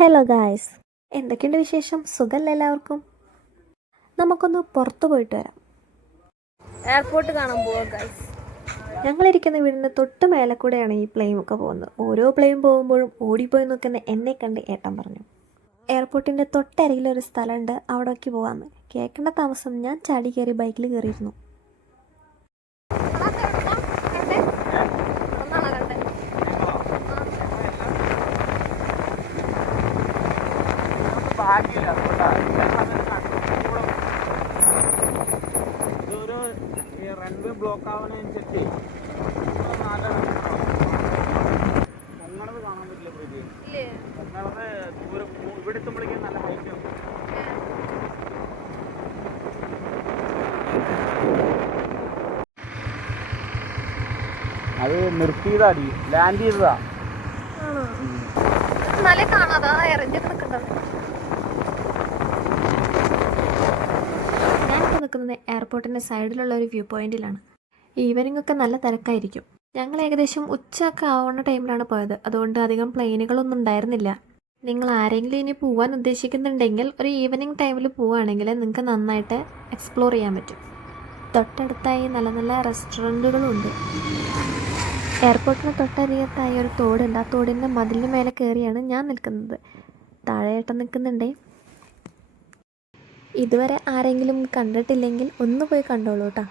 Hello guys, എന്തൊക്കെയുണ്ട് വിശേഷം? സുഖമല്ല എല്ലാവർക്കും? നമുക്കൊന്ന് പുറത്തു പോയിട്ട് വരാം. എയർപോർട്ട് കാണാൻ പോവാ ഗായ്സ്. ഞങ്ങളിരിക്കുന്ന വീടിൻ്റെ തൊട്ട് മേലെ കൂടെയാണ് ഈ പ്ലെയിനൊക്കെ പോകുന്നത്. ഓരോ പ്ലെയിൻ പോകുമ്പോഴും ഓടിപ്പോയി നിൽക്കുന്ന എന്നെ കണ്ട് ഏട്ടൻ പറഞ്ഞു, എയർപോർട്ടിൻ്റെ തൊട്ടരികിലൊരു സ്ഥലമുണ്ട്, അവിടേക്ക് പോകാമെന്ന്. കേൾക്കേണ്ട താമസം ഞാൻ ചാടി കയറി ബൈക്കിൽ കയറിയിരുന്നു. ഇതൊരു റൺവേ ബ്ലോക്ക് ആവുന്നതിനനുസരിച്ച് പൊങ്ങണത് കാണാൻ പറ്റില്ല. പ്രീതി പൊങ്ങണത് ദൂരം ഇവിടെ എത്തുമ്പോഴേക്കും നല്ല ഹൈറ്റ് ഉണ്ട്. അത് നിർത്തിയതാടി, ലാൻഡ് ചെയ്തതാ. നല്ല കാണാതാ ഇറങ്ങി കിടക്കുന്നത്. ഞാനിപ്പോൾ നിൽക്കുന്നത് എയർപോർട്ടിൻ്റെ സൈഡിലുള്ള ഒരു വ്യൂ പോയിന്റിലാണ്. ഈവനിംഗ് ഒക്കെ നല്ല തിരക്കായിരിക്കും. ഞങ്ങൾ ഏകദേശം ഉച്ചയൊക്കെ ആവുന്ന ടൈമിലാണ് പോയത്. അതുകൊണ്ട് അധികം പ്ലെയിനുകളൊന്നും ഉണ്ടായിരുന്നില്ല. നിങ്ങൾ ആരെങ്കിലും ഇനി പോകാൻ ഉദ്ദേശിക്കുന്നുണ്ടെങ്കിൽ ഒരു ഈവനിങ് ടൈമിൽ പോവുകയാണെങ്കിൽ നിങ്ങൾക്ക് നന്നായിട്ട് എക്സ്പ്ലോർ ചെയ്യാൻ പറ്റും. തൊട്ടടുത്തായി നല്ല നല്ല റെസ്റ്റോറൻറ്റുകളുണ്ട്. എയർപോർട്ടിന് തൊട്ടരികത്തായി ഒരു തോടുണ്ട്. ആ തോടിൻ്റെ മതിലിന് മേലെ കയറിയാണ് ഞാൻ നിൽക്കുന്നത്. താഴെയായിട്ട് നിൽക്കുന്നുണ്ടേ. ഇതുവരെ ആരെങ്കിലും കണ്ടിട്ടില്ലെങ്കിൽ ഒന്ന് പോയി കണ്ടോളൂ കേട്ടോ.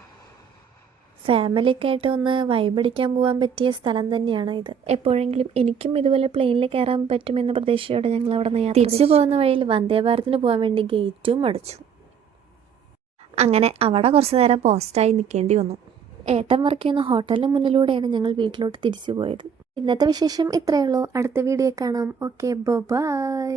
ഫാമിലിയൊക്കെ ആയിട്ട് ഒന്ന് വൈബടിക്കാൻ പോകാൻ പറ്റിയ സ്ഥലം തന്നെയാണ് ഇത്. എപ്പോഴെങ്കിലും എനിക്കും ഇതുപോലെ പ്ലെയിനിൽ കയറാൻ പറ്റുമെന്ന പ്രതീക്ഷയോടെ ഞങ്ങൾ അവിടെ നിന്ന് തിരിച്ചു പോകുന്ന വഴിയിൽ വന്ദേ ഭാരതിന് പോകാൻ വേണ്ടി ഗേറ്റും അടച്ചു. അങ്ങനെ അവിടെ കുറച്ച് നേരം പോസ്റ്റായി നിൽക്കേണ്ടി വന്നു. ഏട്ടൻ വർക്ക് ചെയ്യുന്ന ഹോട്ടലിന് മുന്നിലൂടെയാണ് ഞങ്ങൾ വീട്ടിലോട്ട് തിരിച്ചു പോയത്. ഇന്നത്തെ വിശേഷം ഇത്രയേ ഉള്ളൂ. അടുത്ത വീഡിയോ കാണാം. Okay, by.